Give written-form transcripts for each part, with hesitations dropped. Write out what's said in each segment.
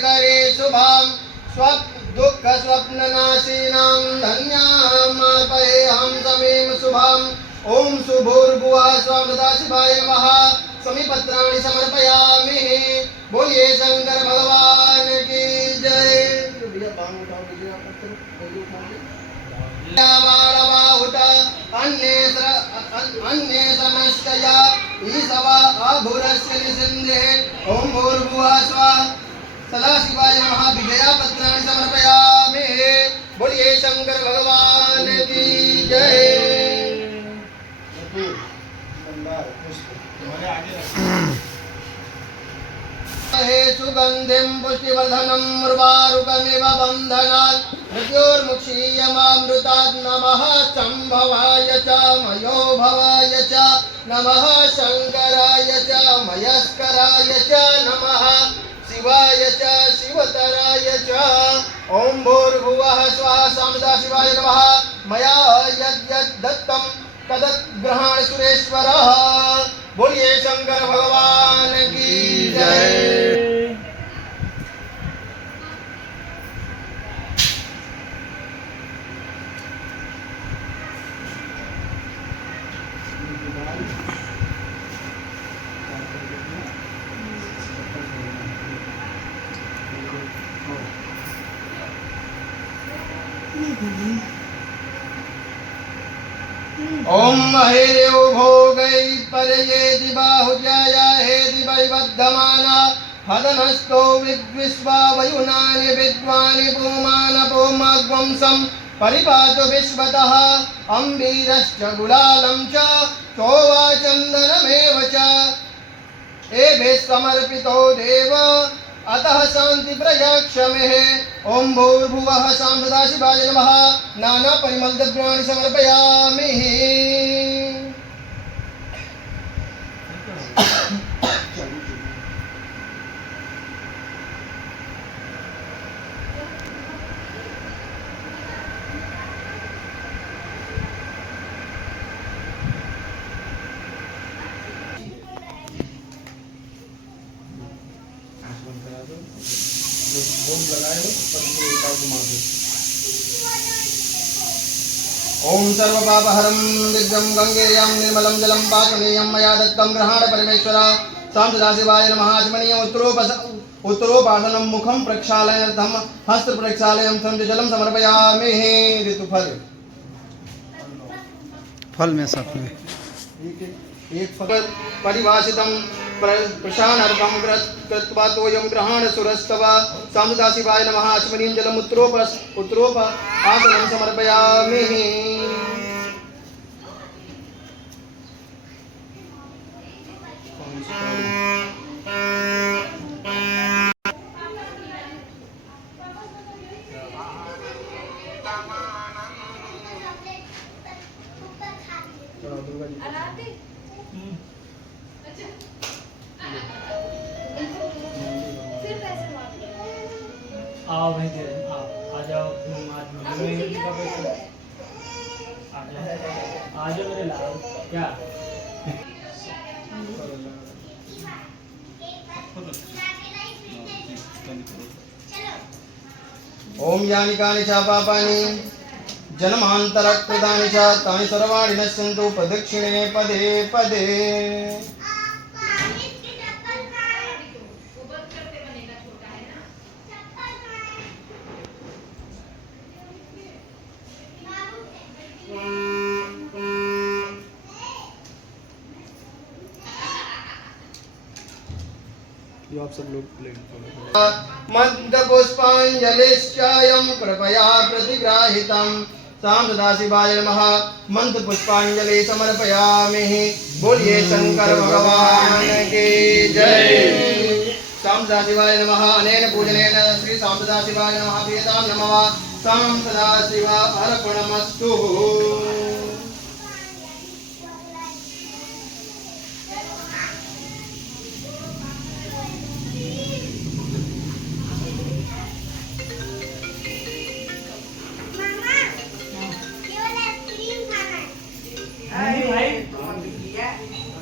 करे शुभम दुख स्वप्ननाशिनां धन्यामापयेऽहं समीम शुभम। ओम शुभोर्भुवः स्वं सदाशिवाय नमः। समीपत्राणि समर्पयामि। बोलिए शंकर भगवान की जय। अन्ये समस्तया ईशवा आभुरस्य निसिन्धे। ओम भूर्भुवः स्वः सदाशिवाय नमः। विजयापत्राणि समर्पयामि। बोलिए शंकर भगवान की जय। हे सुगंधिं पुष्टिवर्धनं उर्वारुकमिव बन्धनात् मृत्योर्मुक्षीयमामृतात्। नमः शम्भवाय च मयो भवाय च नमः शंकराय च मयस्कराय च नमः शिवाय च शिवतराय च। ओम भूर्भुवः स्वः सदाशिवाय नमः। मया यद्यद् दत्तं तदग्रहण सुरेश्वरः। बोलिए शंकर भगवान की जय। ओम महेदेव भोगै परयेति बाहुज्याया हेति वैबद्धमाना। हदनस्तो विद्विश्वा वयुनानि विद्वानि पुमानपोमग्वंसं परिपातु विश्वतः। अम्बीरश्च गुलालं च चोवाचन्दनमेव च। एभिः समर्पितो देव अतः शांति प्रयक्षमेः। ओम भूर्भुवः सां सदाशिवाय नमः। नाना परिमलद्रव्याणि समर्पयामि। ओम सर्वपापहरं विद्यं गंगेयं निर्मलं जलं पातुमेयं मया दत्तं ग्रहाण परमेश्वर। सां सदाशिवाय नमः। आचमनीयम् उत्तरोपासनं मुखं प्रक्षालनार्थं हस्त प्रक्षालयं जलं समर्पयामि। ऋतुफल फल में साथ में एक फल परिभाषितं प्रशानार्थं कृत्वा तोयं ग्रहण सुरस्तव। सां सदाशिवाय नमः। आचमनीयं जलम् उत्तरोपासनं समर्पयामि। आओ भाई आप आ जाओ। आ जाओ मेरे लाल क्या। ओम यानि कानि च पापानि जन्मान्तरकृतानि च तानि सर्वाणि नश्यन्तु प्रदक्षिणे पदे पदे। आप सब लोग प्लेन मद पुष्पांजलिश्चायं कृपया प्रतिग्राहितं। सां सदाशिवाय नमः। मंत्र पुष्पांजलि समर्पयामि। बोलिए शंकर भगवान की जय। सां सदाशिवाय नमः। अनेन पूजनेन श्री सां सदाशिवाय नमः प्रियतां नमः। सां सदाशिव अर्पणमस्तु।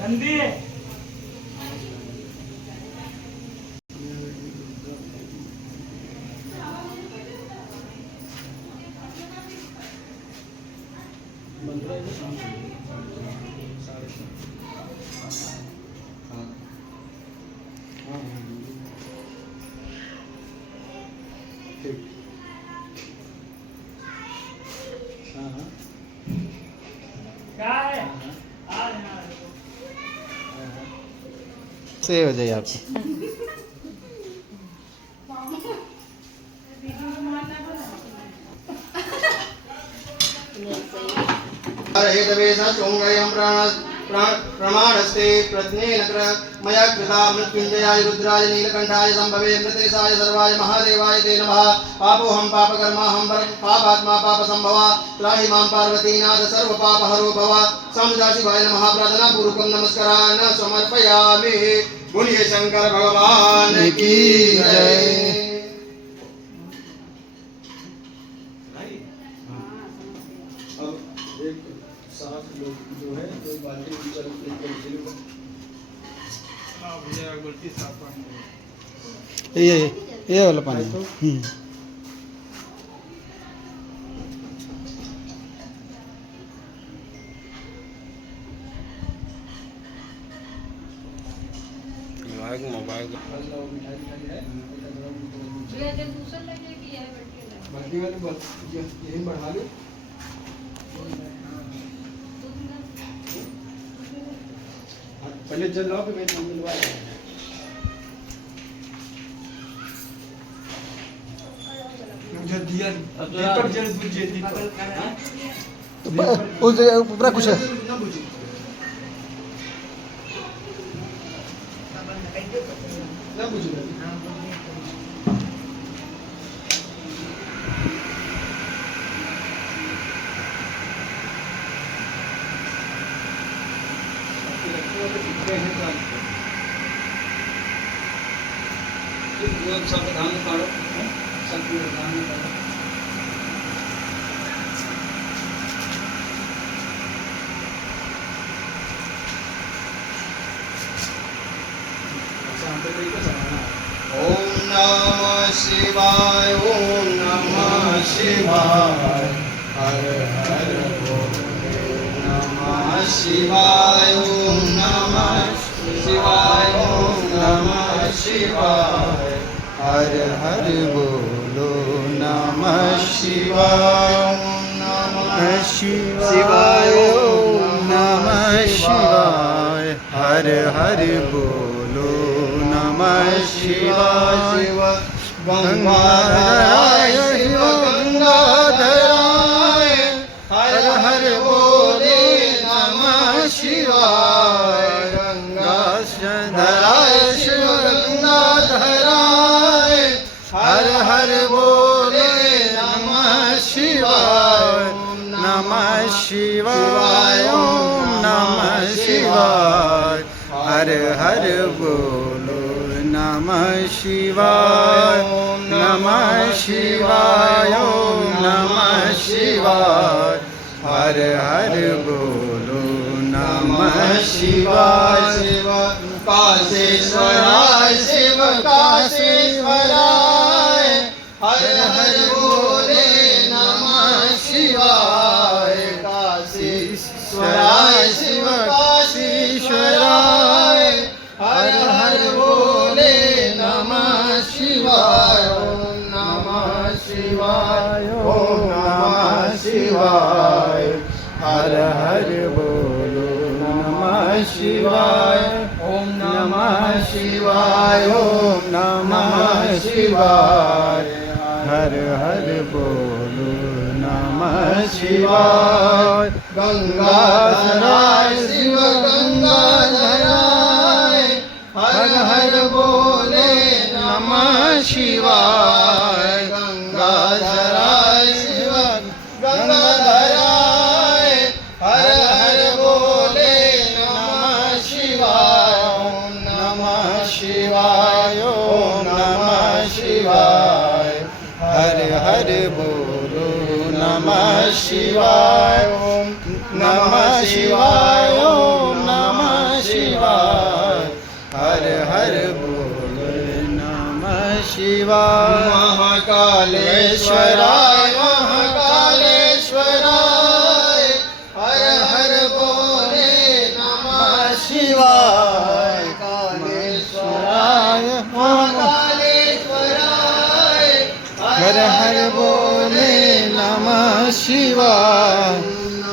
गंदी है। से हो जाए आपको। प्रमाणस्ते प्रज्ञेन मया कृता मृत्युंजयाय रुद्राय नीलकंठाय संभवे मृतेशाय सर्वाय महादेवाय ते नमः। पापोहं पापकर्माहं पापात्मा पापसंभवा त्राहि मां पार्वतीनाथ सर्व पापहरो भव। सदाशिवाय नमः। प्रार्थना पूर्वकं नमस्कारान् समर्पयामि। बोलिए शंकर भगवान की जय। जो है तो बाल्टी चल ये वाला पानी। मोबाइल यही बढ़ा लो। पहले जल लो फिर मैं दिलवा जल दिया दीपक जल बुझे दीपक उस पूरा कुछ है। ना बुझे ना बुझे सावधान करो सावधान करो। ओम नमः शिवाय ओम नमः शिवाय हर हर भोले नमः शिवाय ओम नमः शिवाय ओम नमः शिवाय हर हर बोलो नमः शिवाय। ओम नमः शिवाय ओम नमः शिवाय। हर हर बोलो नमः शिवाय। गंगाधराय शिव गंगाधराय हर हर बोले नमः शिवाय। गंगाधराय शिव गंगाधराय हर हर बोले नमः शिवाय। नमः शिवाय ओम नमः शिवाय। हर हर बोलो नमः शिवाय। नमः शिवाय ओम नमः शिवाय। हर हर बोलो नमः शिवाय। शिव काशेश्वराय शिव काशेश्वराय हर हर बोले नमः शिवाय। काशेश्वराय शिव काशेश्वराय हर हर बोले नमः शिवाय। ओम नमः शिवाय ओम नमः शिवाय हर हर बोलो नमः शिवाय। ओम नमः शिवाय ओम नमः शिवाय हर हर बोलो नमः शिवाय। गंगाधराय शिव गंगाधराय हर हर बोले नमः शिवाय। गंगाधराय शिव गंगाधराय हर हर बोले नमः शिवाय। ओम नमः शिवाय ओम नमः शिवाय हर हर बोलो नमः शिवाय। ओम नमः शिवाय ओम नमः शिवाय हर हर बोलो नमः शिवाय। महाकालेश्वराय महाकालेश्वराय हर हर बोले नमः शिवाय। कालेश्वराय महाकालेश्वराय हर हर बोले नमः शिवाय।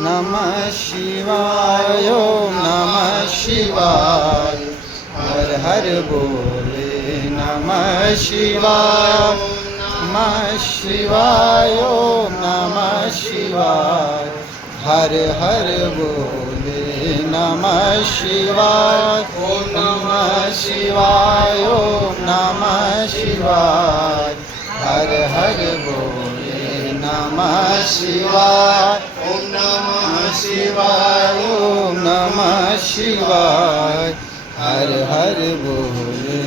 नमः शिवाय ओम नमः शिवाय। हर हर बोले नमः शिवाय नमः शिवाय ओम नमः शिवाय हर हर बोले नमः शिवाय ओम नमः शिवाय ओम नमः शिवाय हर हर बोले नमः शिवाय ओम नमः शिवाय ओम नमः शिवाय हर हर बोले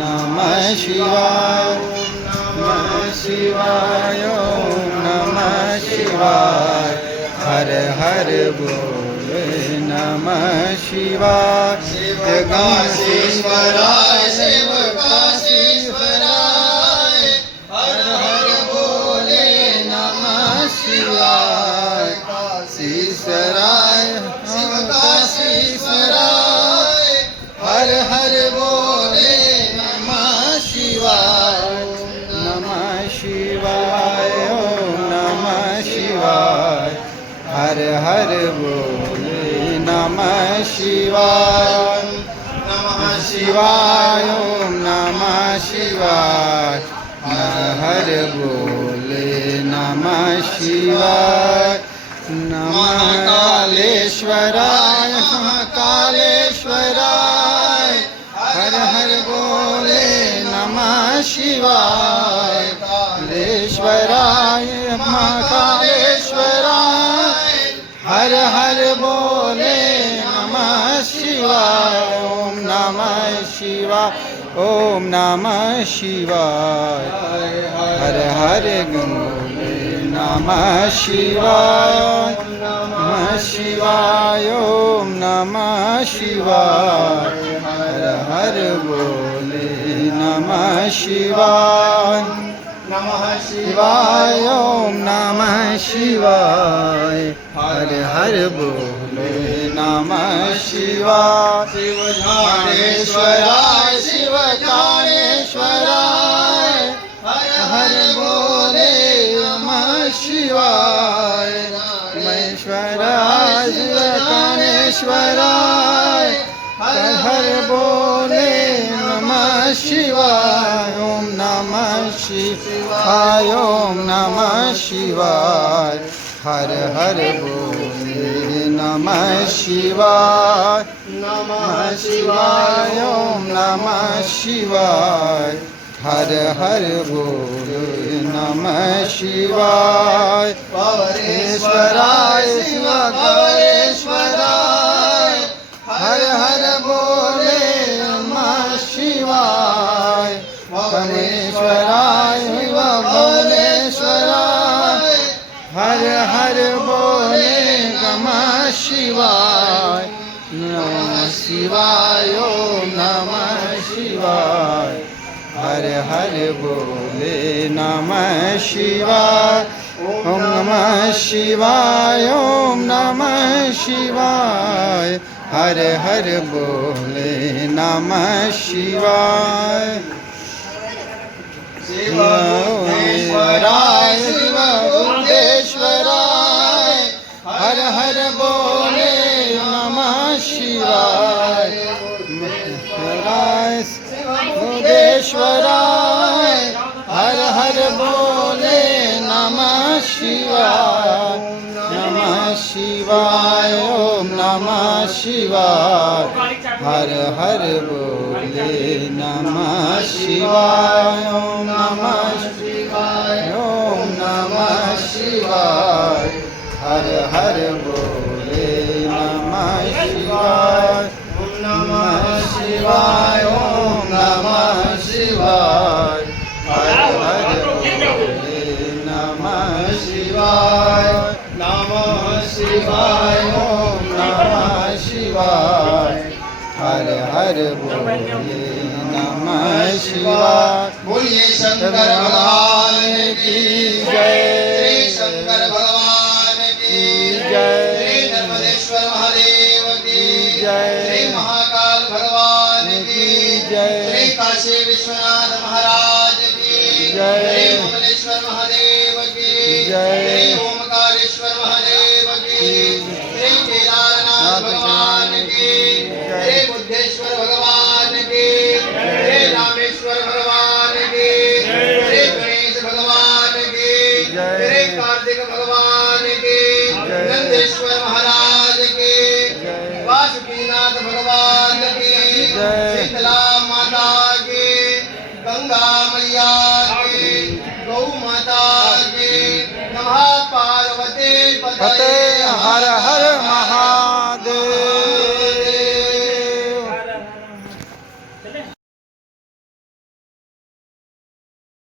नमः शिवाय नमः शिवाय ओम नमः शिवाय हर हर बोले नमः शिवाय शिवकाशीश्वराय शिवकाशीश्वराय हर हर बोले नमः शिवाय काशीश्वराय शिवकाशीश्वराय हर हर बोले नमः शिवाय नमः शिवाय ओम नमः शिवाय हर हर बोले नमः शिवाय नमः शिवाय ओम नमः शिवाय हर बोले नमः शिवाय नमः कालेश्वराय महाकालेश्वराय हर हर बोले नमः शिवाय कालेश्वराय महाकालेश्वराय हर हर बोले नमः शिवाय ओम नमः शिवाय ओम नमः शिवाय हर हर बोले नमः शिवाय नमः शिवाय ओम नमः शिवाय हर हर बोले नमः शिवाय नमः शिवाय ओम नमः शिवाय हर हर बोले नमः शिवाय शिव ज्ञानेश्वराय शिव ज्ञानेश्वराय हर हर बोले नमः शिवाय महेश्वराय शिव ज्ञानेश्वराय हर हर बोले नमः शिवाय ओम नमः शिवाय ओम नमः शिवाय हर हर बोले नमः शिवाय नमः शिवाय ओम नमः शिवाय हर हर बोले नमः शिवाय पवरेश्वराय शिव पवरेश्वराय हर हर बोले नमः शिवाय भुवनेश्वराय शिव भुवनेश्वराय हर हर बोले नमः शिवाय नमः शिवाय ओम नमः शिवाय हर हर बोले नमः शिवाय ओम नमः शिवाय ओम नमः शिवाय हर हर बोले नमः शिवाय शिव बुद्धेश्वराय शिव बुद्धेश्वराय हर हर बोले नमः शिवाय बुद्धेश्वराय हर हर बोले नमः शिवाय नमः शिवाय ओम नमः शिवाय हर हर बोले नमः शिवाय ओम नमः शिवाय ओम नमः शिवाय हर हर बोले नमः शिवाय ओम नमः शिवाय ओम नमः शिवाय हर हर बोले नमः शिवाय नमः शिवाय ओम नमः शिवाय हर हर बोले नमः शिवाय बोलिए शंकर भगवान की जय श्री शंकर भगवान की जय श्री नर्मदेश्वर महादेव की जय श्री महाकाल भगवान की जय श्री काशी विश्वनाथ महाराज की जय श्री भुवनेश्वर महादेव की जय श्री ओमकारेश्वर महादेव की श्री केदारनाथ भगवान की श्री बुद्धेश्वर भगवान जय। शीतला माता की, गंगा मैया की, गौ माता की, नमः पार्वती पते हर हर महादेव। चले